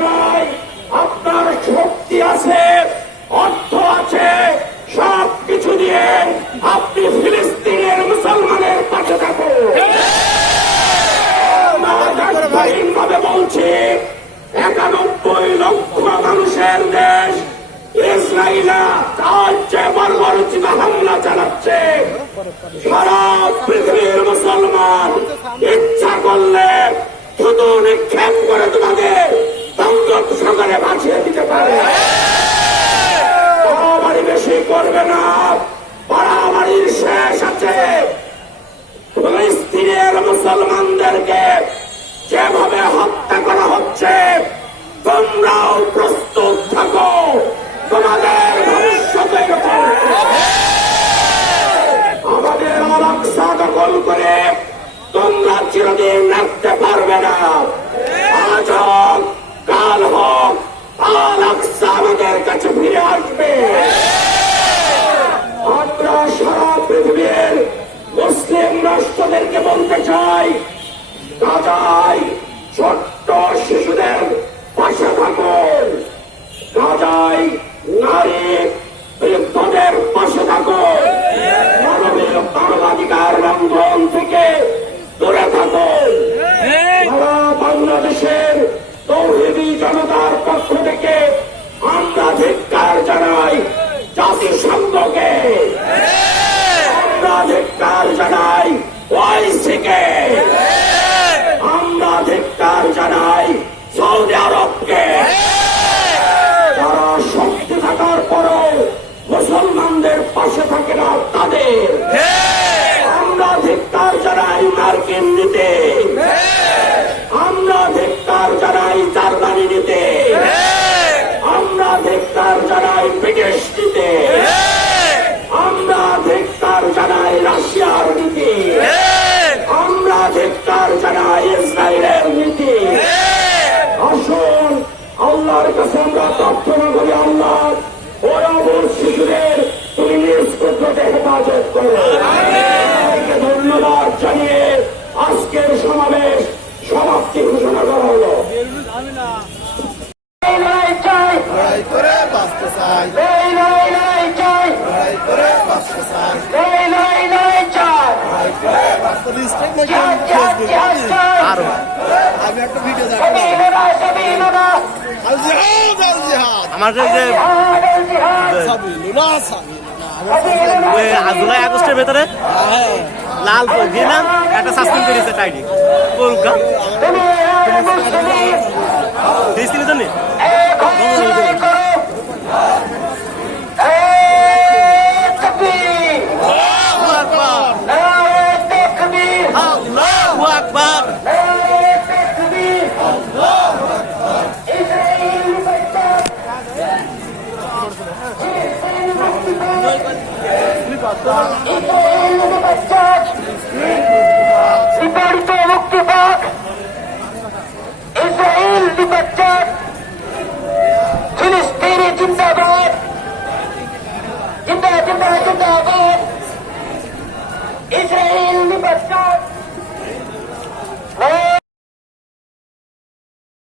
চাই, আপনার শক্তি আছে, অর্থ আছে সব কিছু দিয়ে আপনি ফিলিস্তিনের মুসলমানের পাশে থাকুন। ভাবে বলছি, একানব্বই লক্ষ মানুষের দেশ ইসরায়েলা তার যে বর্বরচিত হামলা চালাচ্ছে। সারা পৃথিবীর মুসলমান ইচ্ছা করলে শুধু নিক্ষেপ করে করবে না। বাড়াবাড়ির শেষ আছে। ফিলিস্তিনের মুসলমানদেরকে যেভাবে হত্যা করা হচ্ছে, তোমরাও প্রস্তুত থাকো। তোমাদের ভবিষ্যতের আমাদের আলাক্সা দখল করে তোমরা চিরদিন রাখতে পারবে না। আজ হোক, কাল হোক আমাদের কাছে ফিরে আসবে। 加油 হেফাজত করো। ধন্যবাদ জানিয়ে আজকের সমাবেশ সমাপ্তি ঘোষণা করা হলো। আমার যে জুলাই আগস্টের ভেতরে লাল দিলাম একটা সাসপেন্ড করেছে টাইডি কলকা দিয়েছিলি নি? organização.